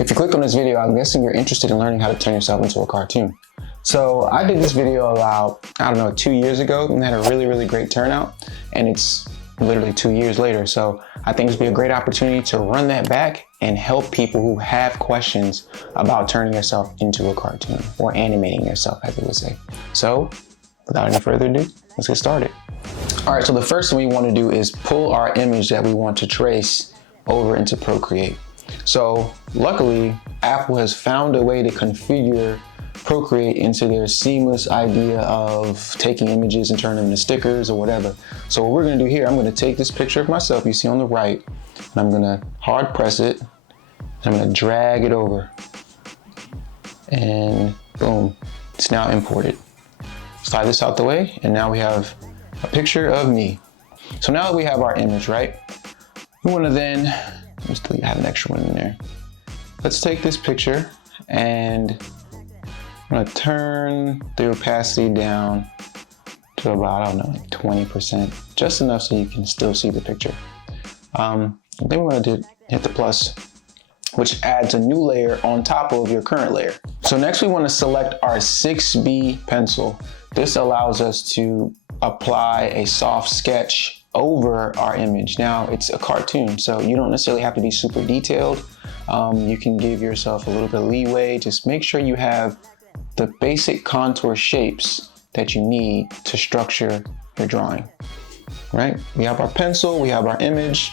If you clicked on this video, I'm guessing you're interested in learning how to turn yourself into a cartoon. So I did this video about, 2 years ago and had a really great turnout, and it's literally 2 years later. So I think this would be a great opportunity to run that back and help people who have questions about turning yourself into a cartoon or animating yourself, as they would say. So without any further ado, let's get started. All right, so the first thing we want to do is pull our image that we want to trace over into Procreate. So luckily, Apple has found a way to configure Procreate into their seamless idea of taking images and turning them into stickers or whatever. So what we're gonna do here, I'm gonna take this picture of myself you see on the right, and I'm gonna hard press it, and I'm gonna drag it over, and boom, it's now imported. Slide this out the way, and now we have a picture of me. So now that we have our image, right, we wanna then, let's have an extra one in there. Let's take this picture and I'm gonna turn the opacity down to about, like 20%, just enough so you can still see the picture. Then we're gonna hit the plus, which adds a new layer on top of your current layer. So next we wanna select our 6B pencil. This allows us to apply a soft sketch over our image. Now it's a cartoon, so you don't necessarily have to be super detailed. You can give yourself a little bit of leeway. Just make sure you have the basic contour shapes that you need to structure your drawing, right? We have our pencil, we have our image.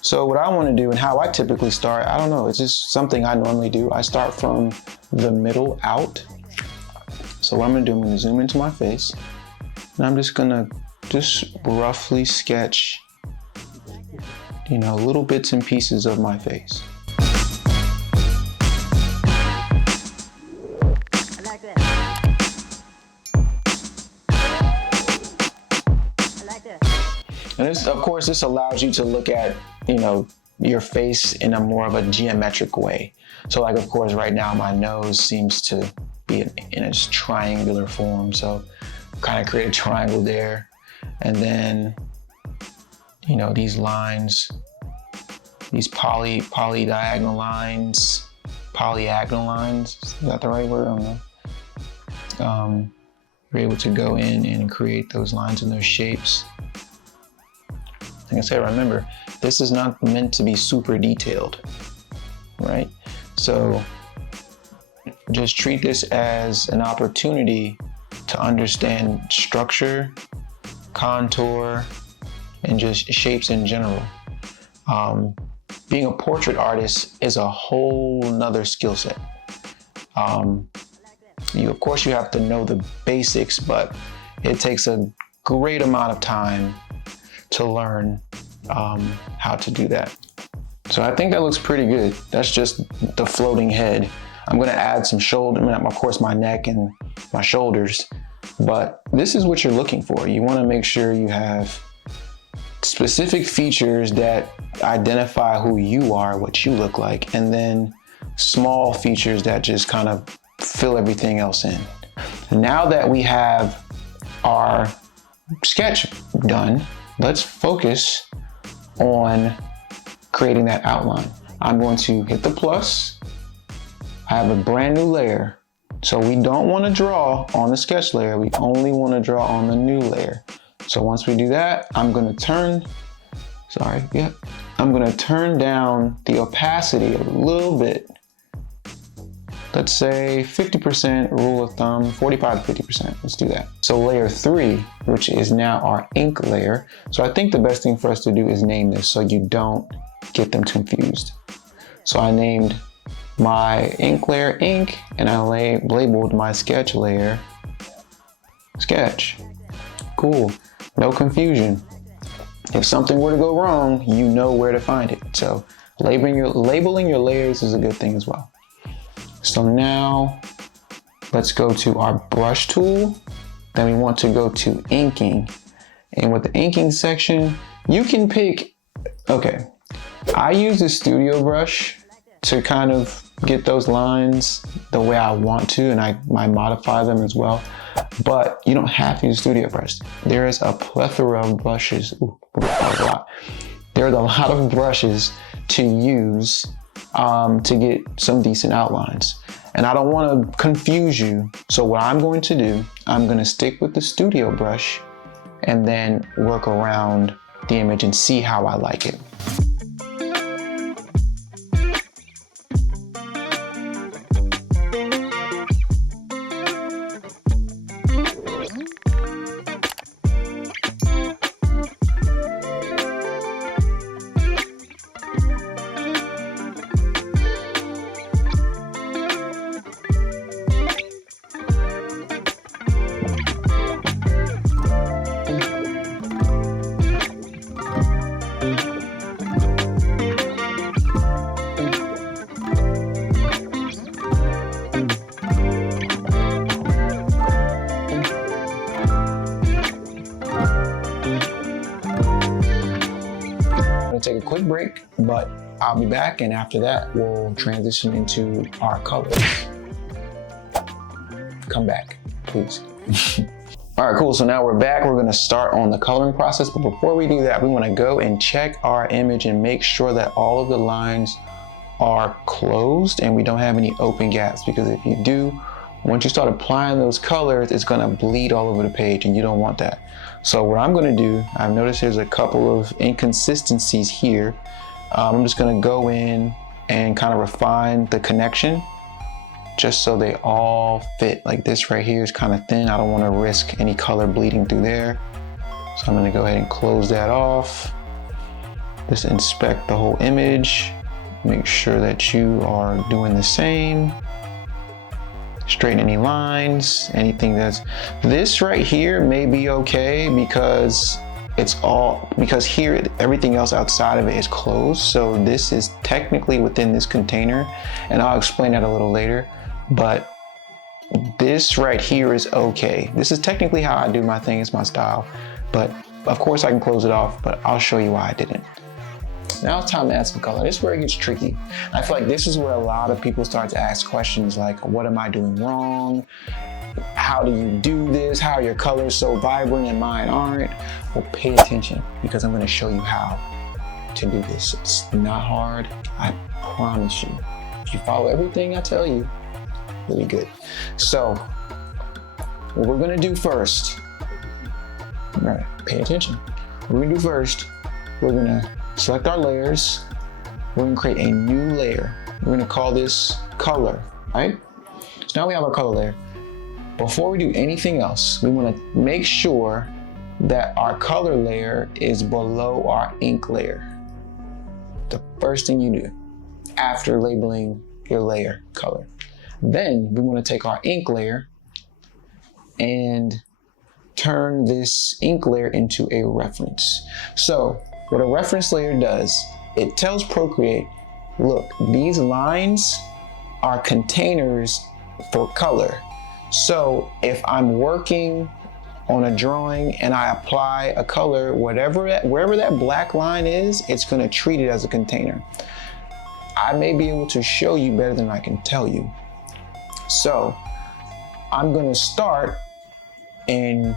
So what I want to do and how I typically start, I don't know, it's just something I normally do. I start from the middle out. So what I'm gonna do, I'm gonna zoom into my face, and I'm just gonna roughly sketch, little bits and pieces of my face. And this, of course, this allows you to look at, your face in a more of a geometric way. So like, of course, right now my nose seems to be in a triangular form. So kind of create a triangle there. And then, these lines, these polydiagonal lines, polyagonal lines, is that the right word? I don't know. You're able to go in and create those lines and those shapes. Like I said, remember, this is not meant to be super detailed, right? So just treat this as an opportunity to understand structure, contour, and just shapes in general. Being a portrait artist is a whole nother skill set. Of course, you have to know the basics, but it takes a great amount of time to learn how to do that. So I think that looks pretty good. That's just the floating head. I'm gonna add some of course, my neck and my shoulders, but this is what you're looking for. You wanna make sure you have specific features that identify who you are, what you look like, and then small features that just kind of fill everything else in. Now that we have our sketch done, let's focus on creating that outline. I'm going to hit the plus. I have a brand new layer. So we don't want to draw on the sketch layer. We only want to draw on the new layer. So once we do that, I'm going to turn down the opacity a little bit. Let's say 50% rule of thumb, 45 to 50%, let's do that. So layer 3, which is now our ink layer. So I think the best thing for us to do is name this so you don't get them confused. So I named my ink layer ink, and I labeled my sketch layer sketch. Cool, no confusion. If something were to go wrong, you know where to find it. So labeling your layers is a good thing as well. So now let's go to our brush tool. Then we want to go to inking. And with the inking section, you can pick, I use the studio brush to kind of get those lines the way I want to, and I modify them as well. But you don't have to use studio brush. There is a plethora of brushes. There are a lot of brushes to use to get some decent outlines. And I don't want to confuse you. So what I'm going to do, I'm going to stick with the studio brush and then work around the image and see how I like it. Take a quick break, but I'll be back, and after that we'll transition into our colors. Come back, please. All right, cool. So now we're back. We're gonna start on the coloring process, but before we do that, we wanna go and check our image and make sure that all of the lines are closed and we don't have any open gaps, because if you do, once you start applying those colors, it's gonna bleed all over the page and you don't want that. So what I'm gonna do, I've noticed there's a couple of inconsistencies here. I'm just gonna go in and kind of refine the connection just so they all fit. Like this right here is kind of thin. I don't wanna risk any color bleeding through there. So I'm gonna go ahead and close that off. Just inspect the whole image. Make sure that you are doing the same. Straighten any lines, anything this right here may be okay because here everything else outside of it is closed. So this is technically within this container, and I'll explain that a little later, but this right here is okay. This is technically how I do my thing, it's my style, but of course I can close it off, but I'll show you why I didn't. Now it's time to add some color. This is where it gets tricky. I feel like this is where a lot of people start to ask questions like, what am I doing wrong? How do you do this? How are your colors so vibrant and mine aren't? Well, pay attention, because I'm gonna show you how to do this. It's not hard, I promise you. If you follow everything I tell you, you'll be good. So, what we're gonna do first, all right, pay attention. What we're gonna do first, we're gonna select our layers. We're gonna create a new layer. We're gonna call this color, right? So now we have our color layer. Before we do anything else, we wanna make sure that our color layer is below our ink layer. The first thing you do after labeling your layer color. Then we wanna take our ink layer and turn this ink layer into a reference. So, what a reference layer does, it tells Procreate, look, these lines are containers for color. So if I'm working on a drawing and I apply a color, wherever that black line is, it's gonna treat it as a container. I may be able to show you better than I can tell you. So I'm gonna start, and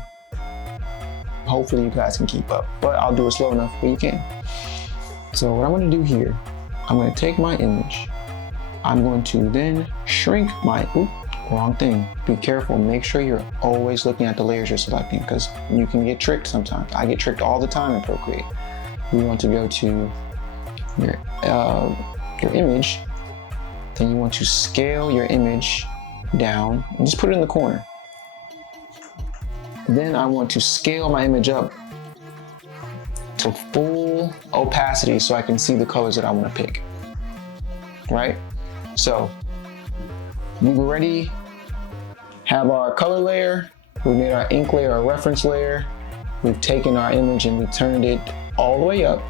hopefully you guys can keep up, but I'll do it slow enough where you can. So what I'm gonna do here, I'm gonna take my image. I'm going to then shrink my, wrong thing. Be careful, make sure you're always looking at the layers you're selecting, because you can get tricked sometimes. I get tricked all the time in Procreate. You want to go to your image, then you want to scale your image down and just put it in the corner. Then I want to scale my image up to full opacity so I can see the colors that I want to pick, right? So we already have our color layer, we made our ink layer, our reference layer, we've taken our image and we turned it all the way up,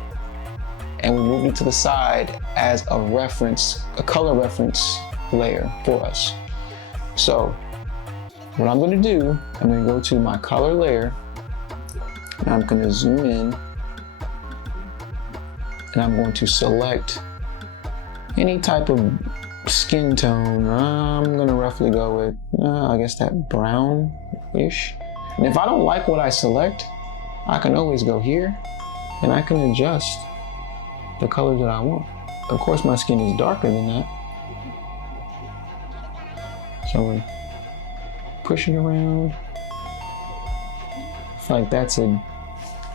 and we moved it to the side as a reference, a color reference layer for us. So what I'm gonna do, I'm gonna go to my color layer, and I'm gonna zoom in, and I'm going to select any type of skin tone. I'm gonna roughly go with, I guess that brown-ish. And if I don't like what I select, I can always go here, and I can adjust the colors that I want. of course my skin is darker than that. So we're pushing around. I feel like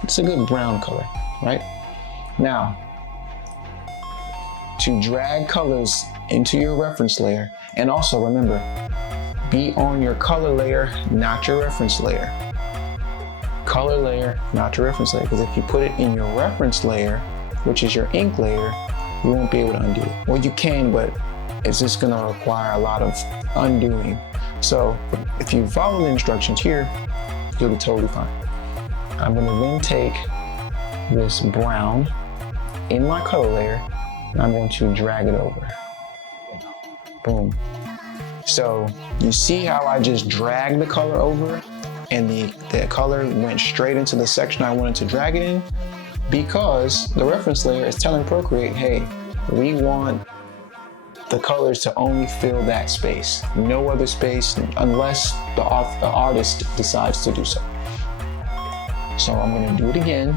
it's a good brown color, right? Now, to drag colors into your reference layer, and also remember, be on your color layer, not your reference layer. Color layer, not your reference layer, because if you put it in your reference layer, which is your ink layer, you won't be able to undo it. Well, you can, but it's just gonna require a lot of undoing. So if you follow the instructions here, you'll be totally fine. I'm gonna then take this brown in my color layer, and I'm going to drag it over. Boom. So you see how I just dragged the color over and the color went straight into the section I wanted to drag it in? Because the reference layer is telling Procreate, hey, we want the colors to only fill that space, no other space unless the artist decides to do so. So I'm gonna do it again.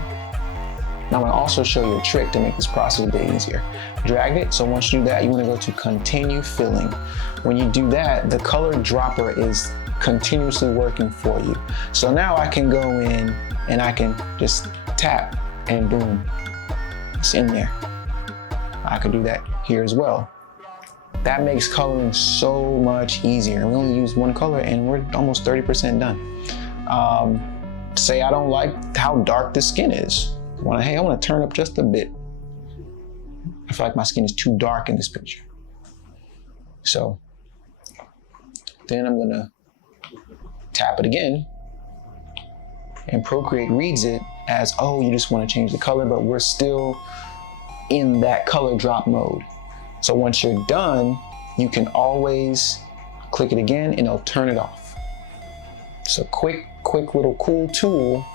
Now I'm gonna also show you a trick to make this process a bit easier. Drag it, so once you do that, you wanna go to continue filling. When you do that, the color dropper is continuously working for you. So now I can go in and I can just tap and boom, it's in there. I could do that here as well. That makes coloring so much easier. We only use one color and we're almost 30% done. Say I don't like how dark the skin is. Hey, I want to turn up just a bit. I feel like my skin is too dark in this picture. So then I'm gonna tap it again, and Procreate reads it as, oh, you just want to change the color, but we're still in that color drop mode. So once you're done, you can always click it again and it'll turn it off. So quick little cool tool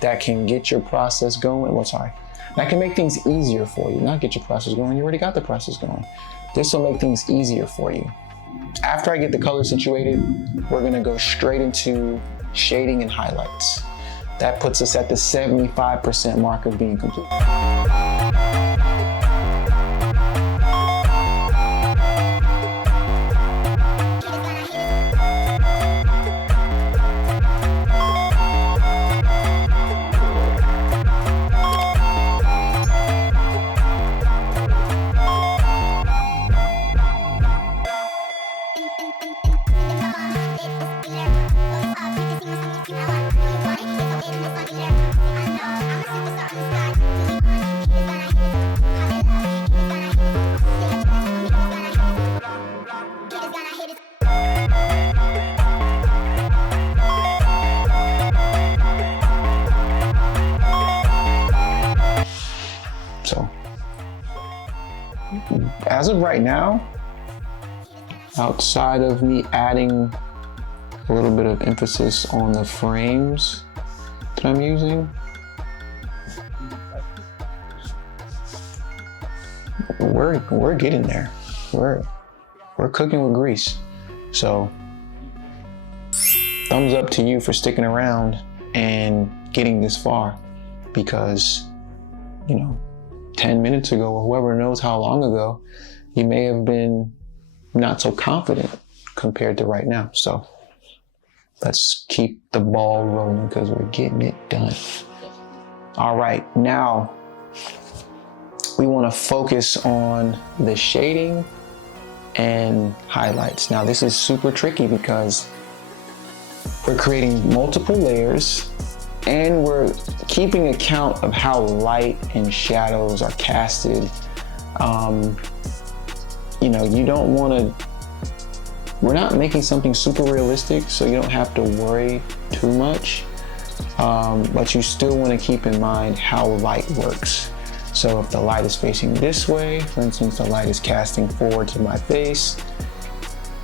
that can get your process going. Well, sorry, that can make things easier for you. Not get your process going, you already got the process going. This will make things easier for you. After I get the color situated, we're gonna go straight into shading and highlights. That puts us at the 75% mark of being complete. So, as of right now, outside of me adding a little bit of emphasis on the frames that I'm using, we're getting there. We're cooking with grease. So, thumbs up to you for sticking around and getting this far, because, you know, 10 minutes ago, or whoever knows how long ago, you may have been not so confident compared to right now. So let's keep the ball rolling because we're getting it done. All right, now we want to focus on the shading and highlights. Now this is super tricky because we're creating multiple layers and we're keeping account of how light and shadows are casted. You know, you don't want to, we're not making something super realistic, so you don't have to worry too much, but you still want to keep in mind how light works. So if the light is facing this way, for instance, the light is casting forward to my face,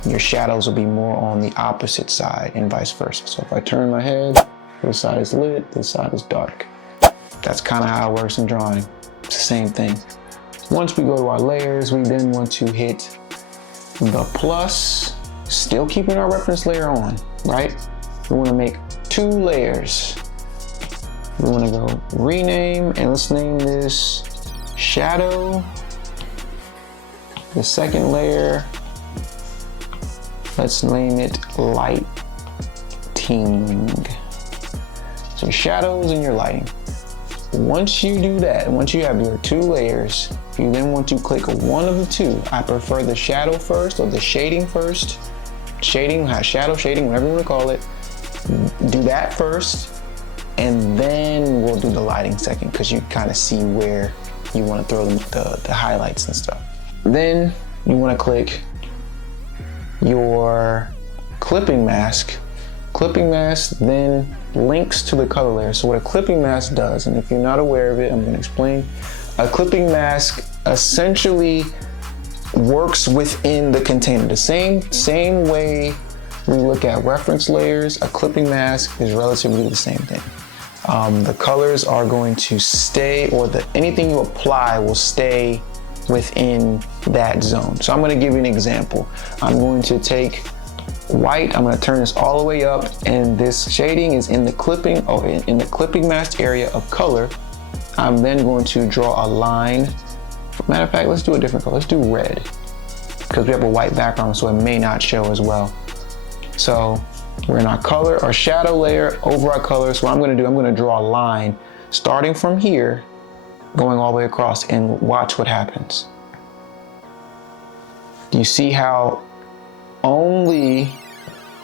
your shadows will be more on the opposite side and vice versa. So if I turn my head, this side is lit, this side is dark. That's kind of how it works in drawing. It's the same thing. Once we go to our layers, we then want to hit the plus, still keeping our reference layer on, right? We want to make 2 layers. We want to go rename, and let's name this shadow The second layer, let's name it lighting. So your shadows and your lighting. Once you do that, once you have your 2 layers, you then want to click one of the 2. I prefer the shadow first or the shading first. Shading, shadow shading, whatever you want to call it. Do that first, and then we'll do the lighting second, because you kind of see where you want to throw the highlights and stuff. Then you want to click your clipping mask. Clipping mask then links to the color layer. So what a clipping mask does, and if you're not aware of it, I'm going to explain. A clipping mask essentially works within the container. The same way we look at reference layers, a clipping mask is relatively the same thing. The colors are going to stay, or anything you apply will stay within that zone. So I'm going to give you an example. I'm going to take white, I'm going to turn this all the way up, and this shading is in the clipping, in the clipping mask area of color. I'm then going to draw a line. Matter of fact, let's do a different color. Let's do red, because we have a white background, so it may not show as well. So we're in our color, our shadow layer over our color. So what I'm going to do, I'm going to draw a line starting from here, going all the way across, and watch what happens. Do you see how only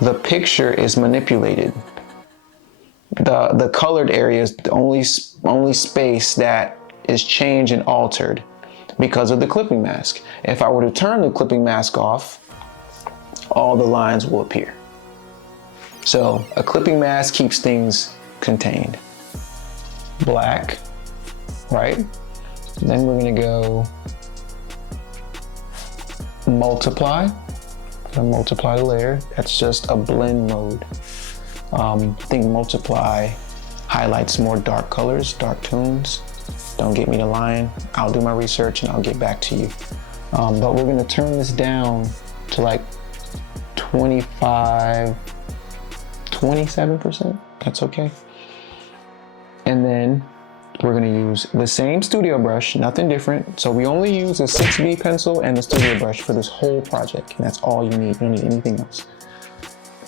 the picture is manipulated? The colored area is the only space that is changed and altered because of the clipping mask. If I were to turn the clipping mask off, all the lines will appear. So a clipping mask keeps things contained. Black, right? Then we're gonna go multiply. Gonna multiply the layer. That's just a blend mode. I think multiply highlights more dark colors, dark tones. Don't get me to lying. I'll do my research and I'll get back to you. But we're gonna turn this down to like 27%, that's okay. And then we're gonna use the same studio brush, nothing different. So we only use a 6B pencil and the studio brush for this whole project, and that's all you need. You don't need anything else.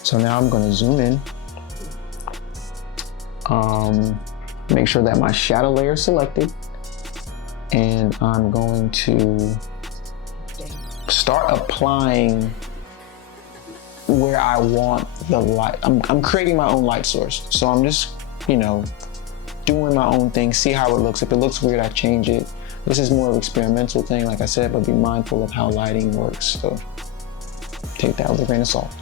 So now I'm gonna zoom in. Make sure that my shadow layer is selected, and I'm going to start applying where I want the light. I'm creating my own light source. So I'm just, doing my own thing, see how it looks. If it looks weird, I change it. This is more of an experimental thing, like I said, but be mindful of how lighting works. So take that with a grain of salt.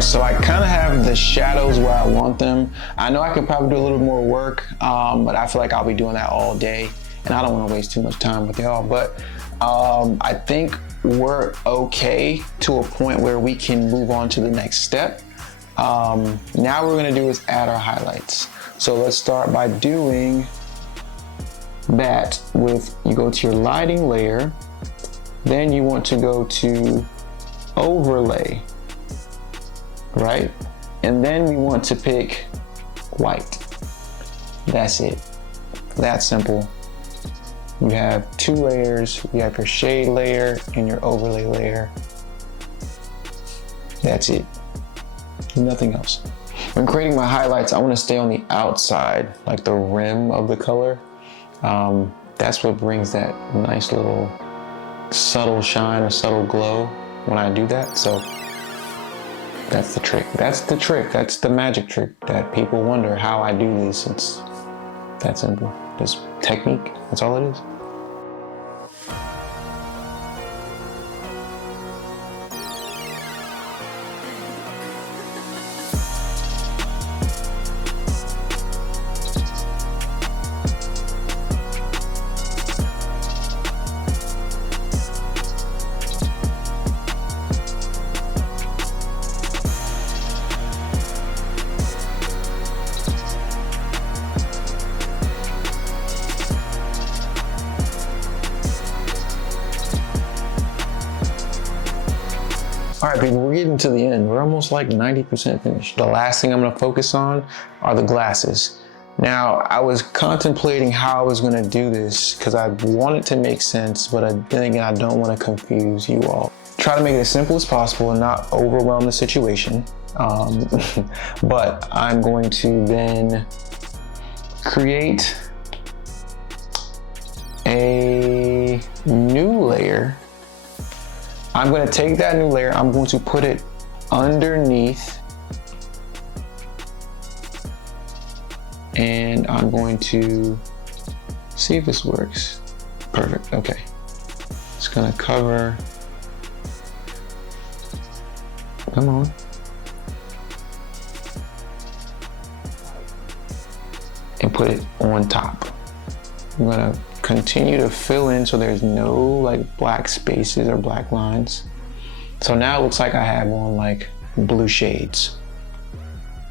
So I kind of have the shadows where I want them. I know I could probably do a little more work, but I feel like I'll be doing that all day, and I don't want to waste too much time with y'all. But I think we're okay to a point where we can move on to the next step. Now what we're gonna do is add our highlights. So let's start by doing that with, you go to your lighting layer, then you want to go to overlay. Right? And then we want to pick white. That's it. That simple. You have 2 layers. You have your shade layer and your overlay layer. That's it. Nothing else. When creating my highlights, I want to stay on the outside, like the rim of the color. That's what brings that nice little subtle shine or subtle glow when I do that. So that's the trick. That's the trick. That's the magic trick that people wonder how I do this. It's that simple. Just technique. That's all it is. All right, people, we're getting to the end. We're almost like 90% finished. The last thing I'm gonna focus on are the glasses. Now, I was contemplating how I was gonna do this because I want it to make sense, but then again, I don't wanna confuse you all. Try to make it as simple as possible and not overwhelm the situation. But I'm going to then create a new layer. I'm going to take that new layer, I'm going to put it underneath, and I'm going to see if this works. Perfect, okay. It's going to cover, come on. And put it on top. I'm gonna continue to fill in so there's no like black spaces or black lines. So now it looks like I have on like blue shades,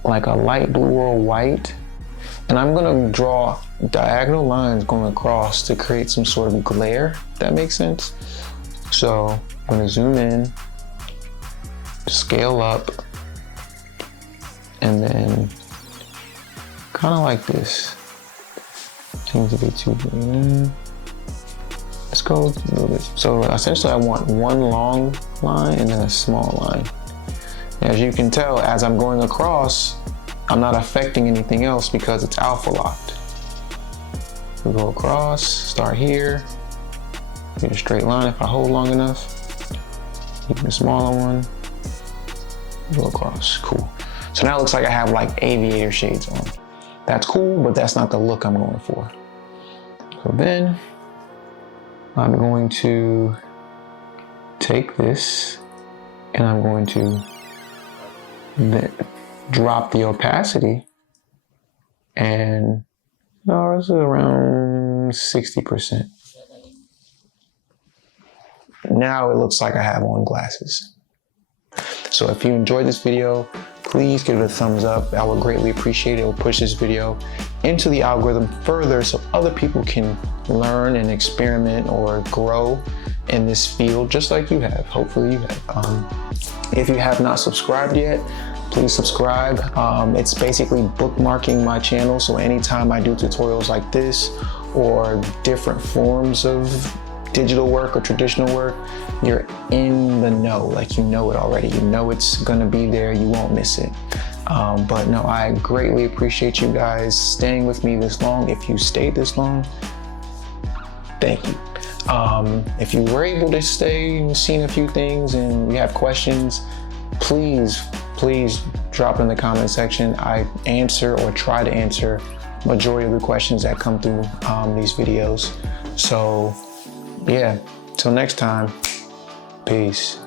like a light blue or white. And I'm gonna draw diagonal lines going across to create some sort of glare, if that makes sense. So I'm gonna zoom in, scale up, and then kind of like this. Seems to be too big. Let's go a little bit. So essentially I want one long line and then a small line. As you can tell, as I'm going across, I'm not affecting anything else because it's alpha locked. We go across, start here, get a straight line if I hold long enough. Even a smaller one, go across, cool. So now it looks like I have like aviator shades on. That's cool, but that's not the look I'm going for. So then I'm going to take this and I'm going to then drop the opacity, and no, this is around 60%. Now it looks like I have on glasses. So if you enjoyed this video, please give it a thumbs up. I would greatly appreciate it. It will push this video into the algorithm further so other people can learn and experiment or grow in this field just like you have. Hopefully you have. If you have not subscribed yet, please subscribe. It's basically bookmarking my channel, so anytime I do tutorials like this or different forms of digital work or traditional work, you're in the know, like you know it already. You know it's gonna be there, you won't miss it. But no, I greatly appreciate you guys staying with me this long. If you stayed this long, thank you. If you were able to stay and seen a few things and you have questions, please drop in the comment section. I answer or try to answer majority of the questions that come through these videos. So yeah, till next time, peace.